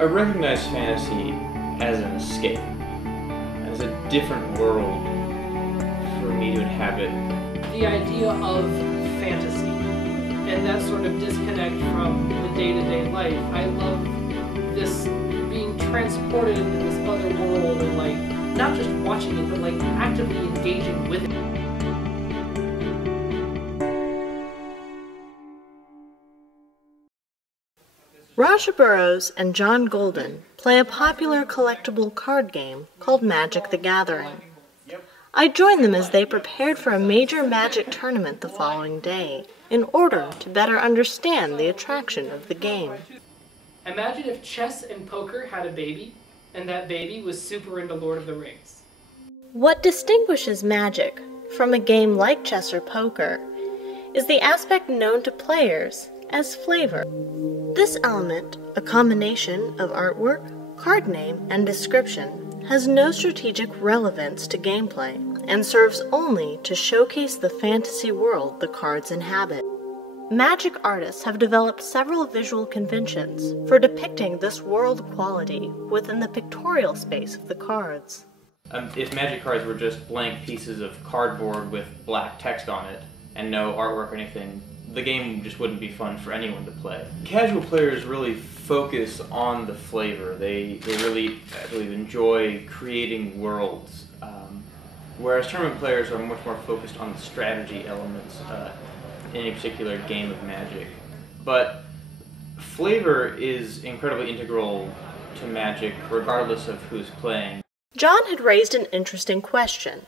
I recognize fantasy as an escape, as a different world for me to inhabit. The idea of fantasy and that sort of disconnect from the day-to-day life. I love this being transported into this other world and like not just watching it, but like actively engaging with it. Raja Burrows and John Golden play a popular collectible card game called Magic the Gathering. I joined them as they prepared for a major Magic tournament the following day in order to better understand the attraction of the game. Imagine if chess and poker had a baby, and that baby was super into Lord of the Rings. What distinguishes Magic from a game like chess or poker is the aspect known to players as flavor. This element, a combination of artwork, card name, and description, has no strategic relevance to gameplay and serves only to showcase the fantasy world the cards inhabit. Magic artists have developed several visual conventions for depicting this world quality within the pictorial space of the cards. If Magic cards were just blank pieces of cardboard with black text on it and no artwork or anything, the game just wouldn't be fun for anyone to play. Casual players really focus on the flavor. They really, I believe, enjoy creating worlds, whereas tournament players are much more focused on the strategy elements in a particular game of Magic. But flavor is incredibly integral to Magic, regardless of who's playing. John had raised an interesting question.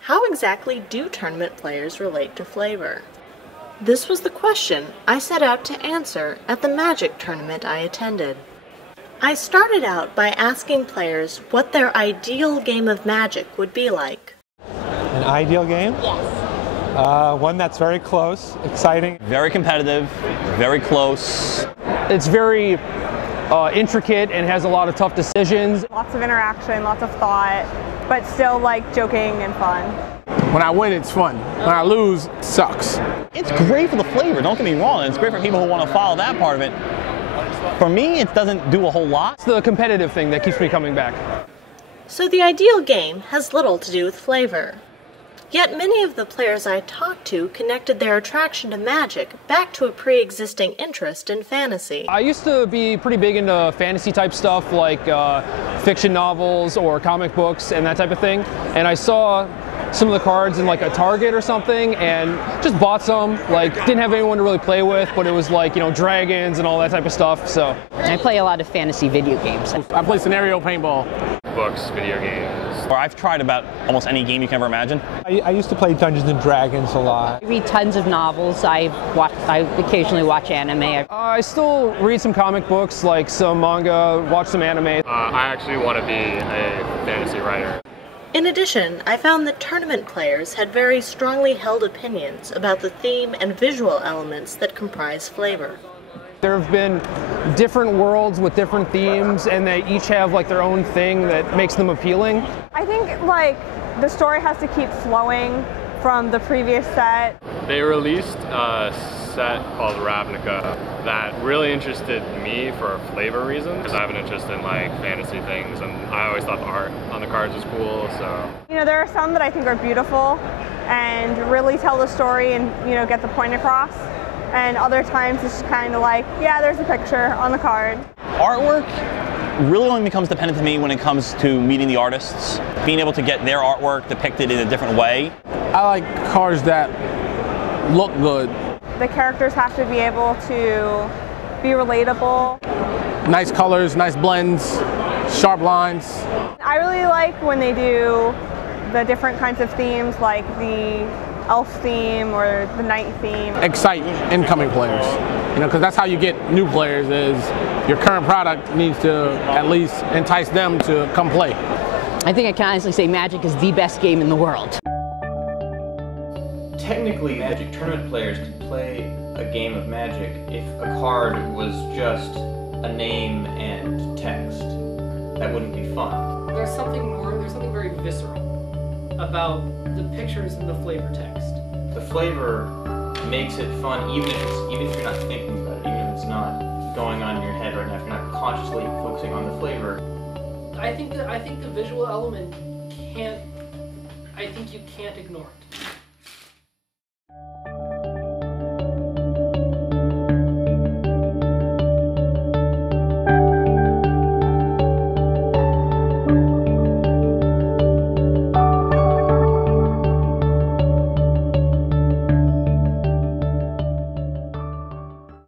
How exactly do tournament players relate to flavor? This was the question I set out to answer at the Magic tournament I attended. I started out by asking players what their ideal game of Magic would be like. An ideal game? Yes. One that's very close, exciting. Very competitive, very close. It's very intricate and has a lot of tough decisions. Lots of interaction, lots of thought, but still like joking and fun. When I win, it's fun. When I lose, it sucks. It's great for the flavor, don't get me wrong. It's great for people who want to follow that part of it. For me, it doesn't do a whole lot. It's the competitive thing that keeps me coming back. So the ideal game has little to do with flavor. Yet many of the players I talked to connected their attraction to Magic back to a pre-existing interest in fantasy. I used to be pretty big into fantasy type stuff like fiction novels or comic books and that type of thing. And I saw some of the cards in like a Target or something and just bought some. Like, didn't have anyone to really play with, but it was like, you know, dragons and all that type of stuff. So I play a lot of fantasy video games. I play scenario paintball. Books, video games. Or I've tried about almost any game you can ever imagine. I used to play Dungeons and Dragons a lot. I read tons of novels. I occasionally watch anime. I still read some comic books, like some manga, watch some anime. I actually want to be a fantasy writer. In addition, I found that tournament players had very strongly held opinions about the theme and visual elements that comprise flavor. There have been different worlds with different themes, and they each have like their own thing that makes them appealing. I think like the story has to keep flowing from the previous set. They released a set called Ravnica that really interested me for a flavor reason, because I have an interest in like fantasy things, and I always thought the art on the cards was cool. So you know, there are some that I think are beautiful and really tell the story and, you know, get the point across. And other times it's just kind of like, yeah, there's a picture on the card. Artwork really only becomes dependent to me when it comes to meeting the artists, being able to get their artwork depicted in a different way. I like cards that look good. The characters have to be able to be relatable. Nice colors, nice blends, sharp lines. I really like when they do the different kinds of themes, like the elf theme or the knight theme. Excite incoming players, you know, because that's how you get new players. Is your current product needs to at least entice them to come play. I think I can honestly say Magic is the best game in the world. Technically, Magic tournament players could play a game of Magic if a card was just a name and text. That wouldn't be fun. There's something very visceral about the pictures and the flavor text. The flavor makes it fun even if you're not thinking about it, even if it's not going on in your head right now if you're not consciously focusing on the flavor. I think the visual element can't. I think you can't ignore it.